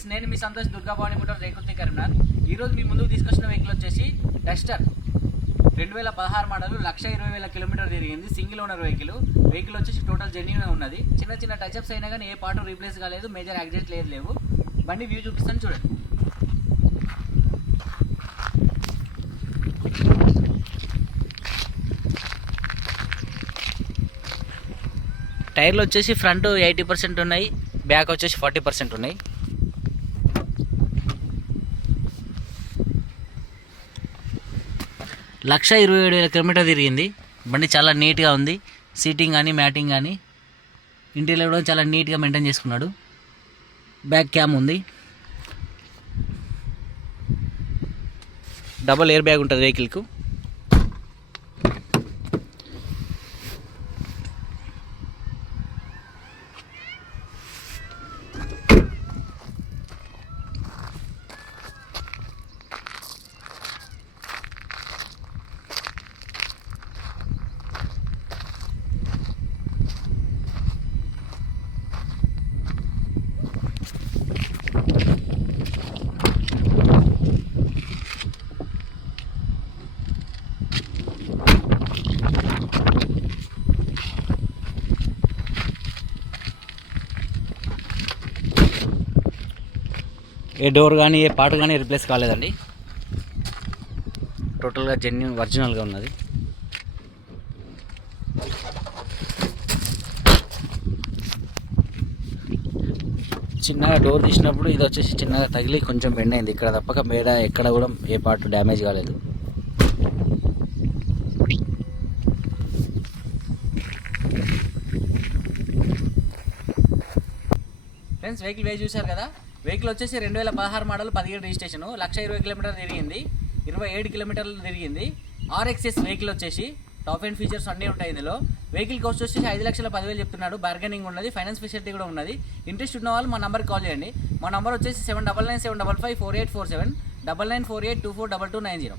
ఫ్రెండ్స్, నేను మీ సంతోష్ దుర్గాభవాని మోటార్స్ రేకుర్తి కరీంనగర్. ఈరోజు మీ ముందుకు తీసుకొచ్చిన వెహికల్ వచ్చేసి డస్టర్ 2016 మోడల్, 1,20,000 కిలోమీటర్ తిరిగింది. సింగిల్ ఓనర్ వెహికల్ వచ్చేసి టోటల్ జెన్యూన్ ఉన్నది. చిన్న చిన్న టచ్అప్స్ అయినా కానీ ఏ పార్ట్ రీప్లేస్ కాలేదు, మేజర్ యాక్సిడెంట్ లేవు. బండి వ్యూ చూపిస్తాను చూడండి. టైర్లు వచ్చేసి ఫ్రంట్ 80% ఉన్నాయి, బ్యాక్ వచ్చేసి 40% ఉన్నాయి. లక్ష 27,000 కిలోమీటర్ తిరిగింది. బండి చాలా నీట్గా ఉంది. సీటింగ్ కానీ మ్యాటింగ్ కానీ ఇంటీరియర్ కూడా చాలా నీట్గా మెయింటైన్ చేసుకున్నాడు. బ్యాక్ క్యామ్ ఉంది. డబల్ ఎయిర్ బ్యాగ్ ఉంటుంది వెహికల్కు. ఏ డోర్ కానీ ఏ పార్ట్ కానీ రిప్లేస్ కాలేదండి. టోటల్గా జెన్యూన్ ఒరిజినల్గా ఉన్నది. చిన్నగా డోర్ తీసినప్పుడు ఇది వచ్చేసి చిన్నగా తగిలి కొంచెం బెండ్ అయింది. ఇక్కడ తప్పక మేడ ఎక్కడ కూడా ఏ పార్ట్ డ్యామేజ్ కాలేదు. ఫ్రెండ్స్, వెహికల్ వేసి చూశారు కదా. వెహికల్ వచ్చేసి 2016 మోడల్, 17 రిజిస్ట్రేషన్, 1,20,000 కిలోమీటర్ తిరిగింది. 27 కిలోమీటర్లు తిరిగింది. RXS వెహికల్ వచ్చేసి టాప్ అండ్ ఫీచర్స్ అన్నీ ఉంటాయి ఇందులో. వెహికల్ కాస్ట్ వచ్చేసి 5,10,000 చెప్తున్నాడు. బార్గెనింగ్ ఉన్నది, ఫైనాన్స్ ఫెసిలిటీ కూడా ఉన్నది. ఇంట్రెస్ట్ ఉన్న వాళ్ళు మా నెంబర్కి కాల్ చేయండి. మా నెంబర్ వచ్చేసి 7997554847, 9948242290.